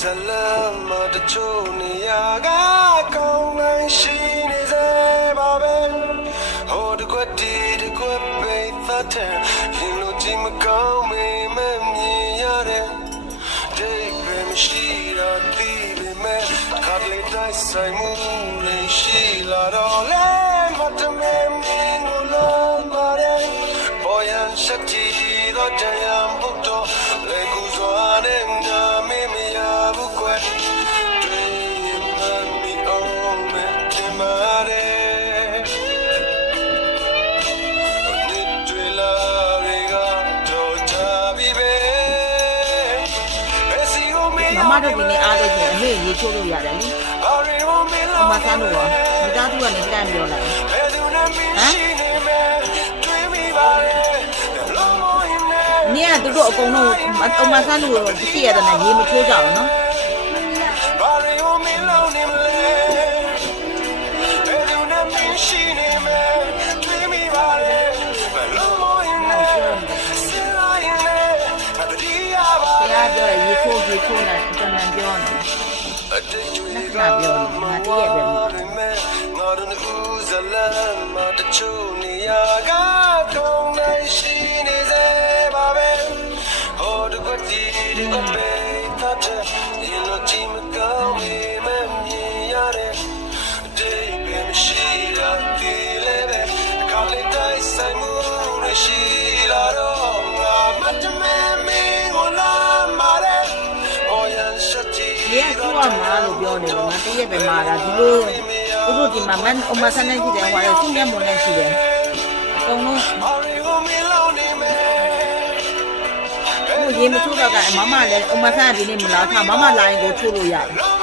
Salama de choniaga kong shine ze baben ho de kwati de kwape thate yin lo ji ma kong me me myin ya de dei pe mi shi ra ti be me kha le dai sai mu le shi la do le ma de me min lo lo ma de boyan shati do jayam bukto le ku zwa de na me me ya bu kwe dream me on me de ma de ni de la rega do cha bi be esi o me မမတို့ဒီနေ့အားလို့ချင်းအမေရေးချိုးလို့ရတယ်လေ ari o me အမဆန်းလို့ရောမိသားစုကနေတန်းပြောလာတယ် edu na mi shine me dream me ba de lo mo in me နင်ကသူတို့အကုန်လုံးအမဆန်းလို့ရှိရတယ်နဲ့ရေးမချိုးကြအောင်နော် ari o me lo ni me edu na mi shine me dream me ba de lo mo in me sin la in me na di ya ba တရားပြောရရေးချိုးနေတမန်ပြောနေ ငါတည်းရဲ့ပဲငါတို့ဦးဇလန်မတချို့နေရာကထုံနိုင်ရှိနေစေပါပဲဟိုတကွတီဒီကပေတတ်ဒီလိုချီမကောင်းမေမမြင်ရတဲ့ဒီပင်ရှိရာဒီလေပဲခါလေးတိုင်းဆိုင်မှုရှိလာတော့ငါမတ်မဲမင်းကိုလာမာတဲ့ဟိုရန်ရှိတီ ဒီကသူ့အမားလို့ပြောနေတယ်ငါတည့်ရပဲမာတာဒီလိုသူတို့ဒီမှာမန်အမဆန်းနေကြတယ်ဟိုရသူ့မျက်မှောင်နဲ့ရှိတယ်အကုန်လုံးဟိုရေးမချိုးတော့ကမမလည်းအမဆန်းကဒီနေ့မလာထားမမလာရင်ကိုချိုးလို့ရတယ်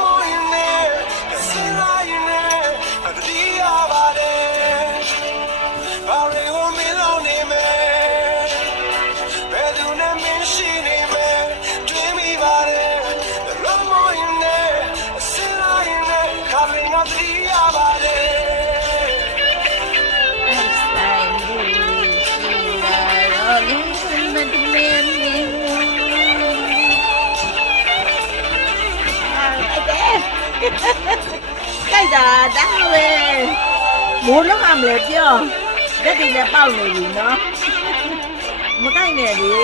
ကြိုက်တာဒါပဲမိုးလုံးအမလဲပြောလက်တွေလည်းပေါက်နေပြီနော်မကြိုက်နဲ့လေ